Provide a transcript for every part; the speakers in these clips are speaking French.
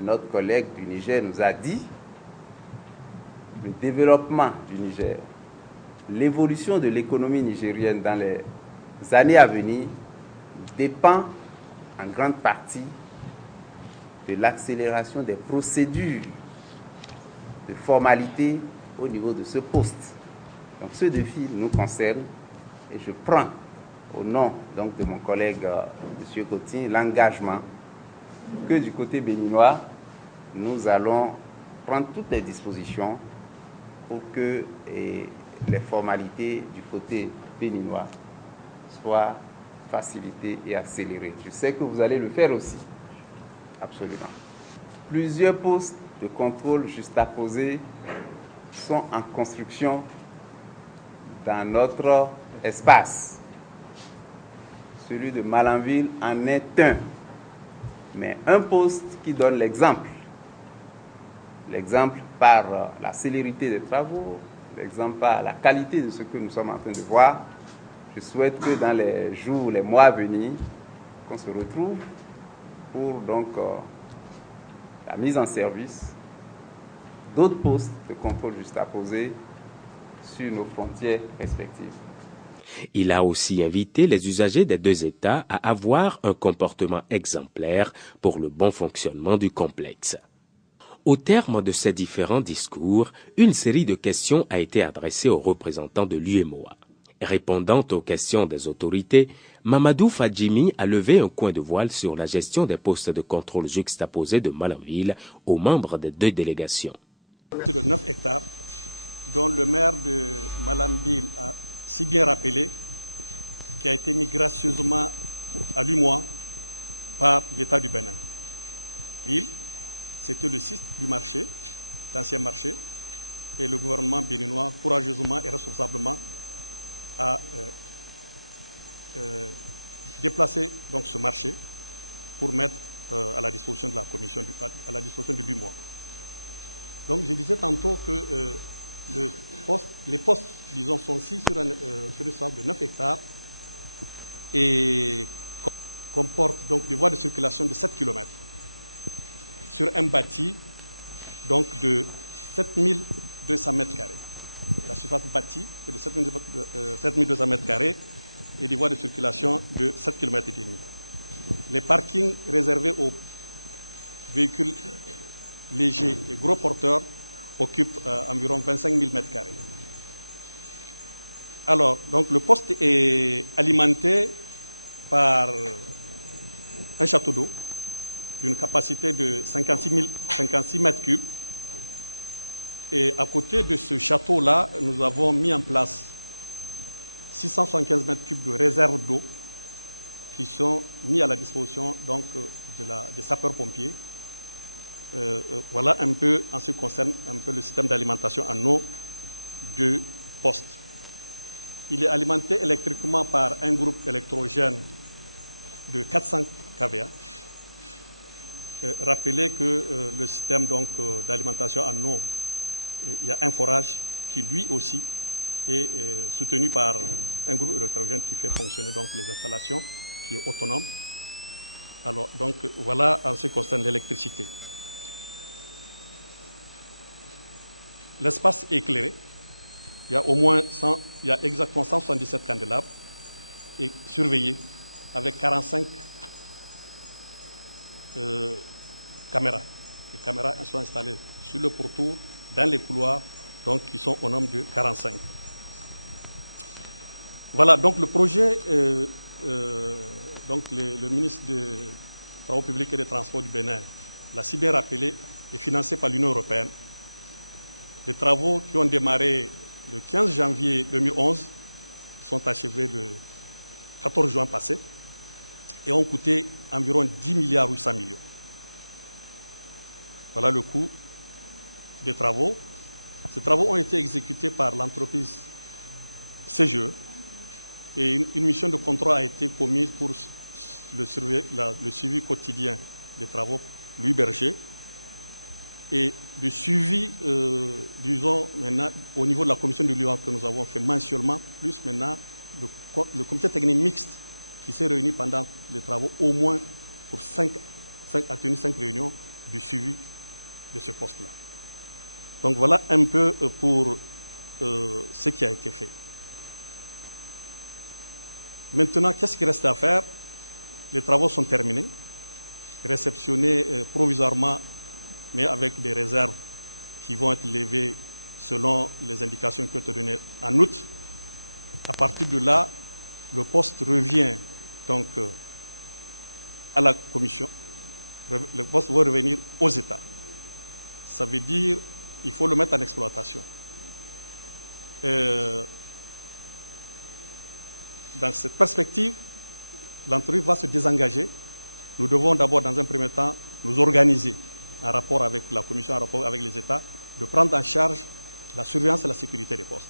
notre collègue du Niger nous a dit, le développement du Niger, l'évolution de l'économie nigérienne dans les années à venir dépend en grande partie de l'accélération des procédures de formalité au niveau de ce poste. Donc ce défi nous concerne et je prends au nom donc, de mon collègue M. Cotin l'engagement que du côté béninois, nous allons prendre toutes les dispositions pour que les formalités du côté béninois soient facilitées et accélérées. Je sais que vous allez le faire aussi. Absolument. Plusieurs postes de contrôle juxtaposés sont en construction dans notre espace. Celui de Malanville en est un, mais un poste qui donne l'exemple. L'exemple par la célérité des travaux, l'exemple par la qualité de ce que nous sommes en train de voir. Je souhaite que dans les jours, les mois à venir, qu'on se retrouve pour donc la mise en service d'autres postes de contrôle juxtaposés sur nos frontières respectives. Il a aussi invité les usagers des deux États à avoir un comportement exemplaire pour le bon fonctionnement du complexe. Au terme de ces différents discours, une série de questions a été adressée aux représentants de l'UEMOA. Répondant aux questions des autorités, Mamadou Fadjimi a levé un coin de voile sur la gestion des postes de contrôle juxtaposés de Malanville aux membres des deux délégations. De 9 hectares, dont le maire de Malanville a si bien rappelé, qui a été mis gracieusement à l'UEMOA par l'État du Bénin. C'était le site du marché, l'ancien marché, et le gouvernement béninois, courageusement et responsablement, a déplacé donc ce marché pour mettre à la disposition de la commission, à la disposition de l'UEMOA. Donc je disais tantôt que les postes, disons, sont ici sur une surface de 9 hectares et comportent donc des voies de circulation de 7 km sur un bâti donc de 7200 mètres carrés. La surface bâtie est de 7200 mètres carrés et des voies de circulation de 7 km et demi. Les parkings réservés aux véhicules légers et gros porteurs occupent environ 25 000 mètres carrés. Alors, donc le poste est alimenté par un château d'eau d'une capacité de 56 mètres cubes. Et à côté de ce château-là, nous avons mis en place 675 mètres cubes de réserve d'eau qui sont mis à la disposition donc, des sapeurs-pompiers. Voilà un peu, en ce qui concerne un peu le système d'alimentation en eau du poste. Il est alimenté électriquement par un groupe électrogène de 400 kVA. Rappelez que le système d'alimentation en eau, il y a un forage qui lui aussi est soutenu par un groupe électrogène qui fait fonctionner donc les installations, qui est autonome. Alors donc voilà en ce qui concerne l'électricité. L'espace est éclairé. Il y a exactement 177 candélabres et surveillés avec 45 caméras. Les caméras sont installées sur le pourtour, dans les couloirs, donc qui sont au nombre de 45. Voilà, donc le projet, donc le ministre des Travaux publics et des Transports du Bénin l'a si bien rappelé, est financé par l'Union européenne. Les travaux qui ont démarré le 15 janvier 2011 sont achevés le 14 juin passé et ont coûté environ 10 milliards 800 millions. Voilà le coût des travaux. Ces travaux ont été exécutés par l'entreprise CGE et une mission de contrôle a été commise pour le suivi quotidien des travaux Louis Berger et du suivi, disons, maintenant, au niveau de la commission de l'UA que nous avons fait mensuellement, plus maintenant le comité technique mixte qui s'est réuni pendant les travaux, au moins pour a tenu 5 réunions du suivi de ce poste-là. Donc voilà un peu pour ce qui a été fait. Maintenant, qu'est-ce qui reste à faire? Les travaux sont terminés, réceptionnés provisoirement, mais avec des réserves qui vont être levées selon les indications qui ont été données en août. À partir de là, le poste revient donc à la commission. Le poste va revenir aux États. Ça veut dire qu'il faut le mettre en exploitation. Dans cette perspective, l'entreprise va se désengager. Nous devons d'abord, dans un premier temps, nous organiser en rapport avec la commission, en rapport avec les États, de prendre en charge la surveillance et la sécurité des postes.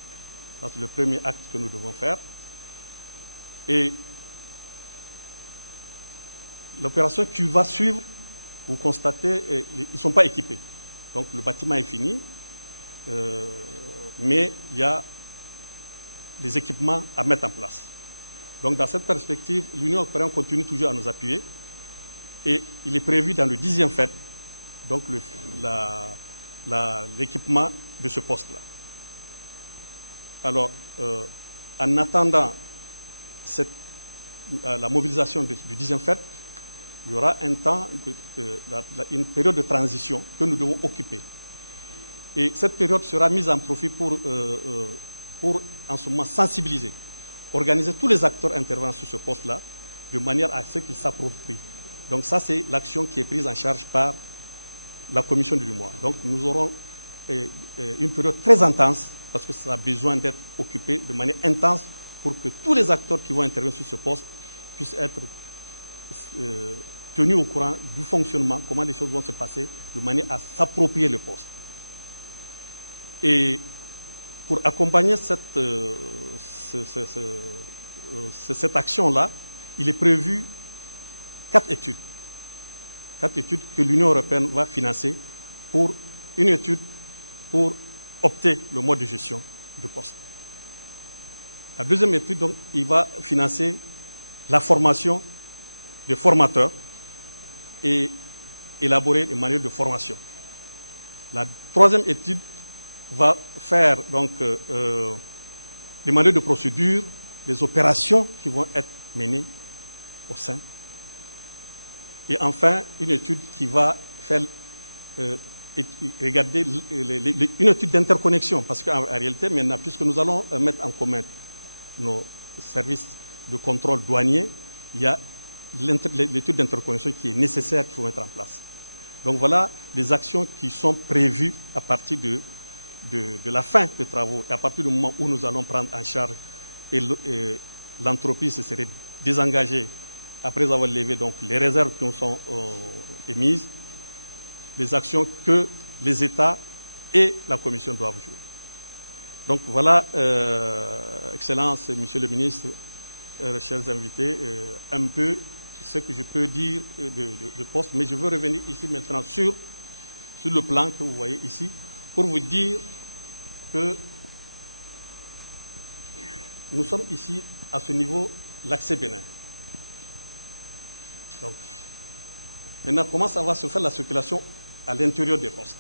Ça, c'est le premier acte que nous devons faire. Et l'opération qui va suivre, vous constatez, ils ne sont pas équipés. Donc le bâtiment est fini, mais il y a des équipements à mettre en place. Donc dans cette perspective, l'Union européenne continue toujours à nous appuyer. Et il est prévu dans le 10e FED, donc l'équipement de ce poste-là. Alors, en attendant la mobilisation du 10e FED, il y aura un temps, une période de transition que nous devons occuper. Et cette période sera mise en profit pour en ce moment, sensibiliser, organiser tous les acteurs intervenants sur ce poste-là, de manière à ce qu'ils s'approprient. Donc ça, c'est l'action qui est prise en charge par la commission de l'UMOA. Donc nous aurons une période très intense, parce que ça a besoin d'être occupé de manière intense pour que tous les acteurs qui vont intervenir sur ce poste puissent être tenus au courant du fonctionnement, comment les choses vont se passer, de manière à s'approprier le poste. Et pour accompagner cette action-là, il est prévu 4 études. 4 études que l'Union européenne va financer pour une étude pour opter le mode de gestion du poste. La deuxième étude, donc, il va financer la formation des formateurs et élaborer des manuels de formation. La troisième étude va faire donc des manuels de procédure, des opérations qui vont être menées au sein. Et enfin, une étude qui va faire regarder une étude d'interconnexion, parce qu'en réalité, maintenant, puisque nous allons mettre en commun nos services de contrôle douanier, il y a l'étude d'interconnexion qui est nécessaire, qu'il faut mettre en place. Donc voilà les actions qui sont prévues à partir de la fin des travaux, et à partir du moment où nous allons prendre en charge et l'entreprise se serait désengagée après avoir levé donc les réserves qui sont émises, les actions que les États et la Commission doivent jouer. Donc voilà, Excellence, Monsieur le Ministre, chers invités, un peu ce que je peux dire de poste, mais je veux revenir ici maintenant sur le plan que vous voyez ici, pour vous dire que nous sommes ici à ce niveau, l'accès Bénin. Donc, maintenant, comment ça va se faire la circulation à l'intérieur des postes?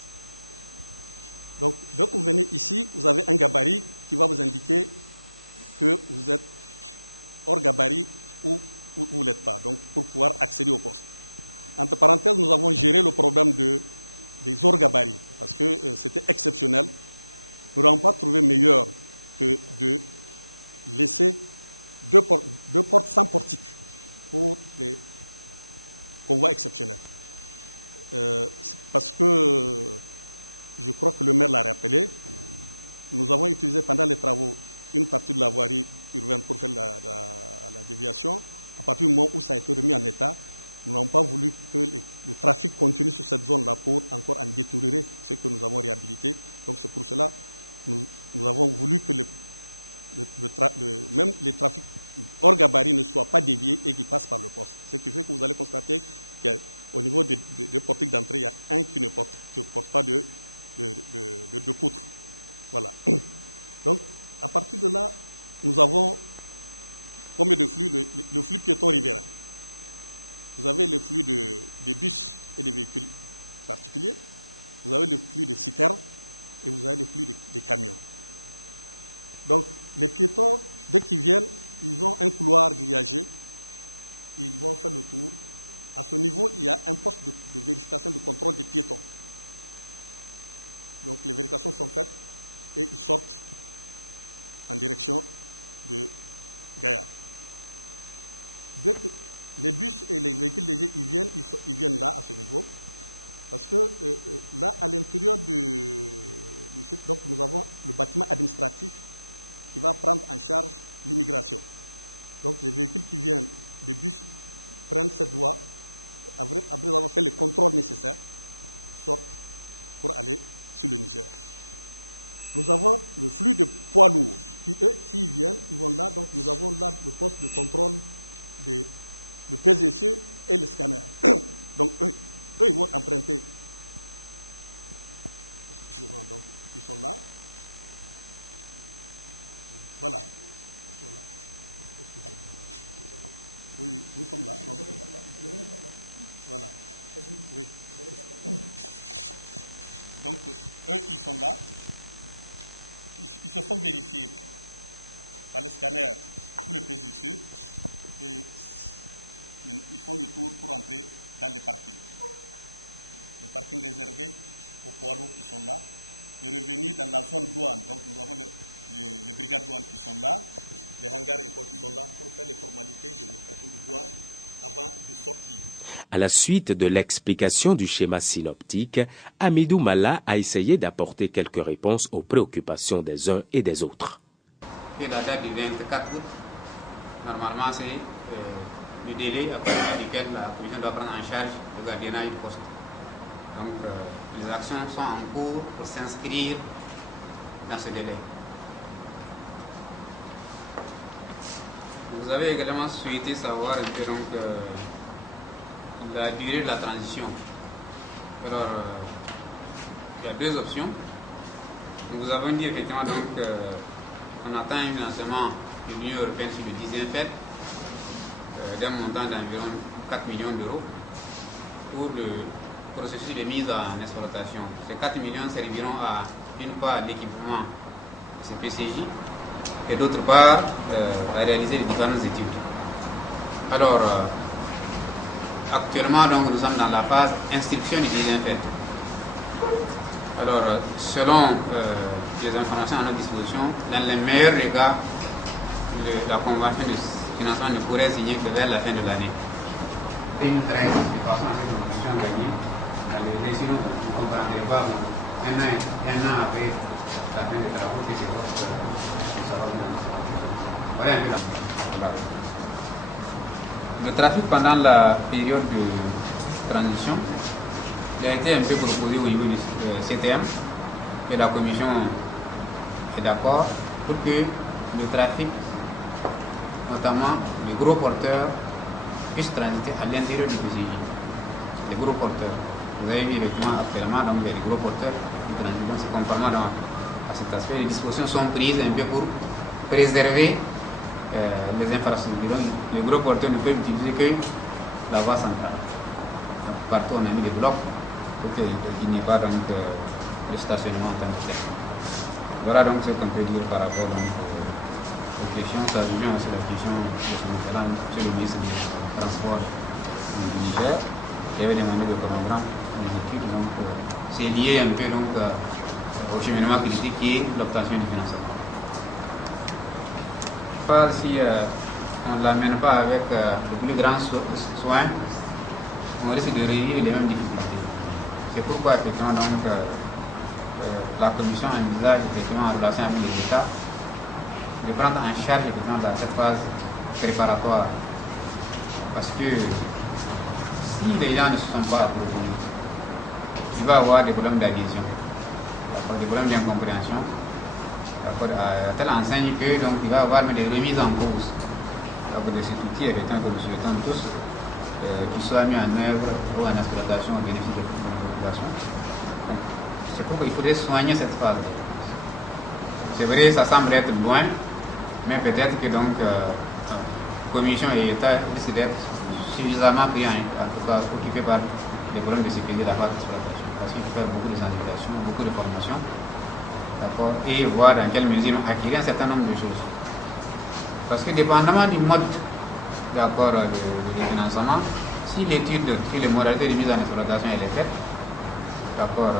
Donc, dès que vous venez ici, vous avez un gabarit qui va vous indiquer que vous êtes hors gabarit ou vous ne l'êtes pas, donc pour pouvoir accéder au poste. Entre parenthèses, nous avons géré le problème des hors gabarits, parce que c'était exceptionnel. Nous n'avons pas trouvé meilleur que de laisser deux portes sans portique pour les convois exceptionnels. Parce que je crois que le maire l'a rappelé, nous avons utilisé pendant les travaux une partie de la voirie urbaine pour faire la déviation. À partir du moment où ça a été remis en état, nous n'avons pas voulu que le trafic continue sur cette zone-là pour encore en détériorer ce que nous avons réhabilité. Donc c'est pour cela que nous avons voulu que même les trafics hors gabarit ne soient pas déviés et qui passent par le poste. Ce qui fait que vous allez constater qu'au niveau des portiques d'entrée, il y a un qui ne porte pas de poutre. Voilà. Donc, à partir de là, nous avons combien de flux? Le flux piéton riverain. Vous avez le flux des bus et des véhicules particuliers, vous avez le flux des citernes et vous avez le flux des camions. Donc les piétons, dès qu'ils viennent, ils ont un couloir grillagé, ils vont faire le tour. À ce niveau, il y a un poste de vérification, de contrôle des piétons. Donc les vérifications sont faites et ils sortent en direction de Gaïa. Dès que les bus et les véhicules légers ils viennent là, à ce niveau. Parce que là, à l'intérieur du site, donc, nous avons le bâtiment administratif qui va prendre en charge l'immigration. Donc les véhicules qui viennent des bus prennent cette voie, après avoir fait le contrôle nécessaire, sortent pour aller sur le Niger. Nous avons le flux de poids lourds. Puis eux, s'ils viennent, ils vont là. Donc nous avons là le poste de contrôle de PSE et le scanner. Donc eux, ils vont emprunter. Excusez-moi, donc ils sont là. Voilà. Oui, nous sommes là. Donc, voilà. Oui. Donc eux, ils sont là. Ils se font vérifier par le scanner ou le PSE et ils font le tour pour entrer dans les parkings. Les parkings réservés aux poids lourds qui sont là et revenir dans la zone douane. Donc nous avons les brigades douanes qui sont là, les hangars écoles qui sont là pour faire les formalités de vérification de douane avant de sortir. À la suite de l'explication du schéma synoptique, Hamidou Malla a essayé d'apporter quelques réponses aux préoccupations des uns et des autres. Et la date du 24 août, normalement c'est le délai à partir duquel la commission doit prendre en charge le gardiennage du poste. Donc les actions sont en cours pour s'inscrire dans ce délai. Vous avez également souhaité savoir un peu donc, la durée de la transition. Alors, il y a deux options. Nous avons dit effectivement donc on attend un financement de l'Union européenne sur le 10e FED d'un montant d'environ 4 millions d'euros pour le processus de mise en exploitation. Ces 4 millions serviront à, d'une part, l'équipement de ce PCJ et d'autre part, à réaliser les différentes études. Alors, actuellement, donc, nous sommes dans la phase inscription du 10e FED. Alors, selon les informations à notre disposition, dans les meilleurs des cas, la convention de financement ne pourrait signer que vers la fin de l'année. Et une très grande situation avec une condition gagnée dans les élections, vous ne comprendrez pas un an après la fin des travaux que c'est votre voilà un peu là. Le trafic pendant la période de transition il a été un peu proposé au niveau du CTM et la commission est d'accord pour que le trafic, notamment les gros porteurs, puissent transiter à l'intérieur du PCJ. Les gros porteurs. Vous avez vu effectivement actuellement donc, les gros porteurs qui transitent. Donc, conformément à cet aspect, les dispositions sont prises un peu pour préserver les infrastructures. Donc, les gros porteurs ne peuvent utiliser que la voie centrale. Donc, partout on a mis des blocs pour qu'il n'y ait pas donc, de stationnement en tant que tel. Voilà donc ce qu'on peut dire par rapport donc, aux questions. Ça revient aussi à la question de son excellence, M. le ministre du Transport du Niger, qui avait demandé le chronogramme des études. Donc, c'est lié un peu donc, au cheminement critique qui est l'obtention du financement. Pas si on ne l'amène pas avec le plus grand soin, on risque de revivre les mêmes difficultés. C'est pourquoi effectivement donc, la commission envisage effectivement en relation avec les États de prendre en charge effectivement cette phase préparatoire. Parce que si les gens ne se sont pas appropriés, il va y avoir des problèmes d'adhésion, des problèmes d'incompréhension, à telle enseigne que donc, il va y avoir des remises en cause de cet outil effectivement que nous souhaitons tous qu'il soit mis en œuvre ou en exploitation au bénéfice de toute la population. C'est pourquoi il faudrait soigner cette phase. C'est vrai, ça semble être loin, mais peut-être que donc commission et État risquent d'être suffisamment pris en tout cas occupés par les problèmes de sécurité de la part d'exploitation. Parce qu'il faut faire beaucoup de sensibilisation, beaucoup de formation, d'accord, et voir dans quelle mesure acquérir un certain nombre de choses. Parce que dépendamment du mode, d'accord, de financement, si l'étude sur les modalités de mise en exploitation elle est faite, d'accord,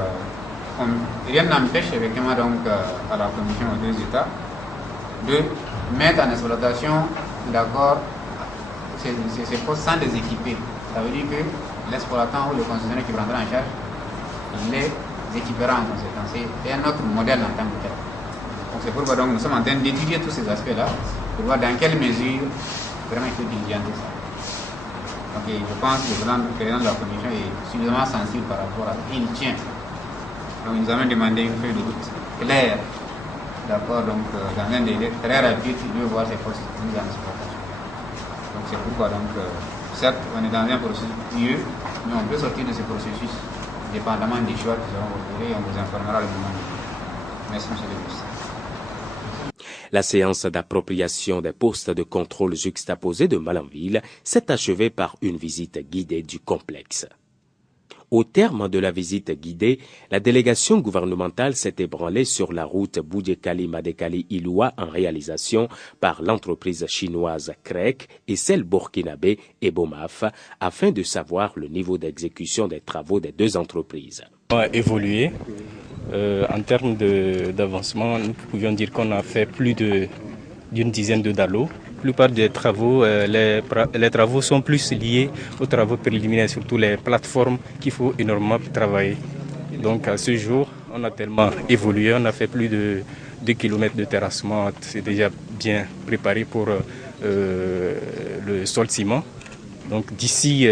rien n'empêche effectivement donc à la Commission des États de mettre en exploitation, d'accord, ces postes sans les équiper. Ça veut dire que l'exploitant ou le concessionnaire qui prendra en charge les équipera en conséquence. C'est un autre modèle en tant que tel. Donc c'est pourquoi donc, nous sommes en train d'étudier tous ces aspects-là pour voir dans quelle mesure vraiment il faut diliger ça. Donc je pense que le président de la Commission est suffisamment sensible par rapport à il tient. Donc nous avons demandé une feuille de route claire, d'accord, donc dans un délai très rapide, il veut voir ces postes mis en exploitation. Donc c'est pourquoi donc, certes, on est dans un processus mieux, mais on peut sortir de ce processus dépendamment des choix qui seront opérés et on vous informera le moment. Merci, M. le ministre. La séance d'appropriation des postes de contrôle juxtaposés de Malanville s'est achevée par une visite guidée du complexe. Au terme de la visite guidée, la délégation gouvernementale s'est ébranlée sur la route Boudjekali-Madekali-Iloua en réalisation par l'entreprise chinoise CREC et celle burkinabé Ebomaf afin de savoir le niveau d'exécution des travaux des deux entreprises. On a évolué. En termes d'avancement, nous pouvions dire qu'on a fait plus d'une dizaine de dallos. La plupart des travaux, les travaux sont plus liés aux travaux préliminaires, surtout les plateformes qu'il faut énormément travailler. Donc à ce jour, on a tellement évolué, on a fait plus de 2 km de terrassement, c'est déjà bien préparé pour le sol ciment. Donc d'ici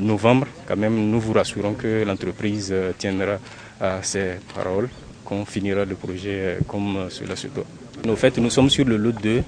novembre, quand même, nous vous rassurons que l'entreprise tiendra à ses paroles, qu'on finira le projet comme cela se doit. En fait, nous sommes sur le lot 2.